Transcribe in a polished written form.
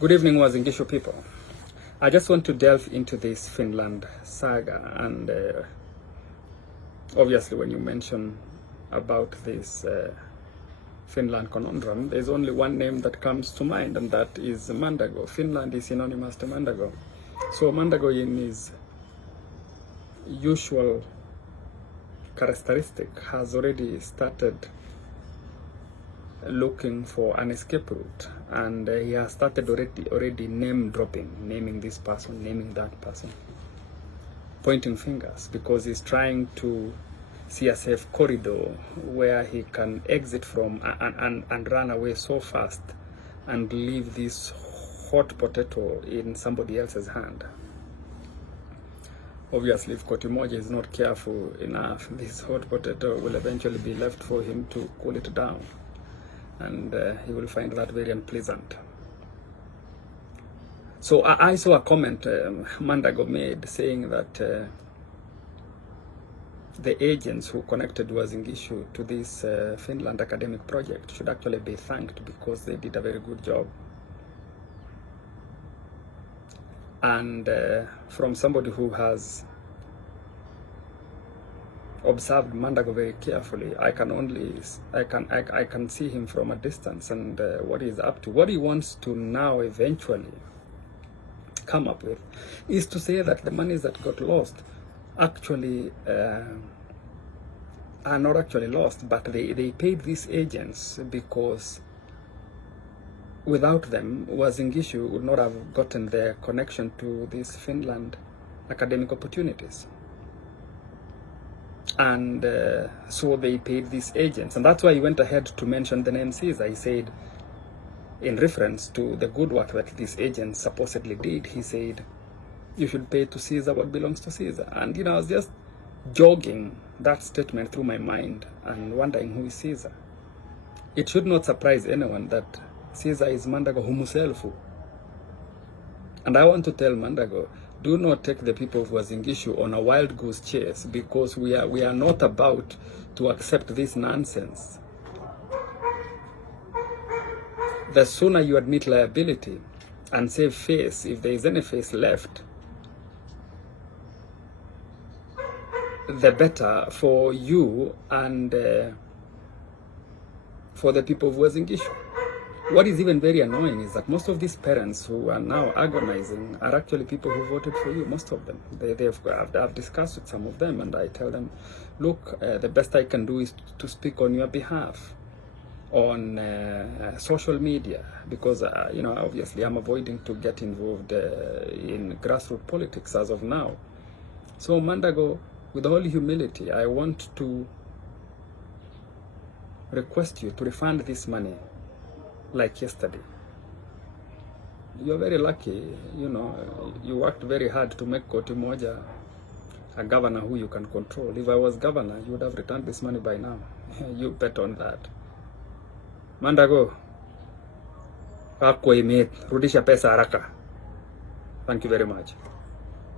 Good evening, Wazingishu people. I just want to delve into this Finland saga, and obviously when you mention about this Finland conundrum, there's only one name that comes to mind, and that is Mandago. Finland is synonymous to Mandago. So Mandago, in his usual characteristic, has already started looking for an escape route, and he has started already name dropping, naming this person, naming that person, pointing fingers, because he's trying to see a safe corridor where he can exit from and run away so fast and leave this hot potato in somebody else's hand. Obviously, if Kotimoja is not careful enough, this hot potato will eventually be left for him to cool it down, and he will find that very unpleasant. So I saw a comment Mandago made saying that the agents who connected Wazingishu to this Finland academic project should actually be thanked, because they did a very good job. And from somebody who has observed Mandago very carefully, I can see him from a distance, and what he's up to, what he wants to now eventually come up with, is to say that the monies that got lost actually are not actually lost, but they paid these agents because without them, Wazingishu would not have gotten their connection to these Finland academic opportunities. And so they paid these agents, and that's why he went ahead to mention the name Caesar. He said, in reference to the good work that these agents supposedly did, he said, you should pay to Caesar what belongs to Caesar. And I was just jogging that statement through my mind and wondering, who is Caesar? It should not surprise anyone that Caesar is Mandago himself. And I want to tell Mandago, do not take the people of Wazingishu on a wild goose chase, because we are not about to accept this nonsense. The sooner you admit liability and save face, if there is any face left, the better for you and for the people of Wazingishu. What is even very annoying is that most of these parents who are now agonizing are actually people who voted for you, most of them. I've discussed with some of them, and I tell them, look, the best I can do is to speak on your behalf on social media, because obviously I'm avoiding to get involved in grassroots politics as of now. So Mandago, with all humility, I want to request you to refund this money like yesterday. You're very lucky, you worked very hard to make Kotimoja a governor who you can control. If I was governor, you would have returned this money by now. You bet on that. Mandago, rudisha pesa haraka. Thank you very much.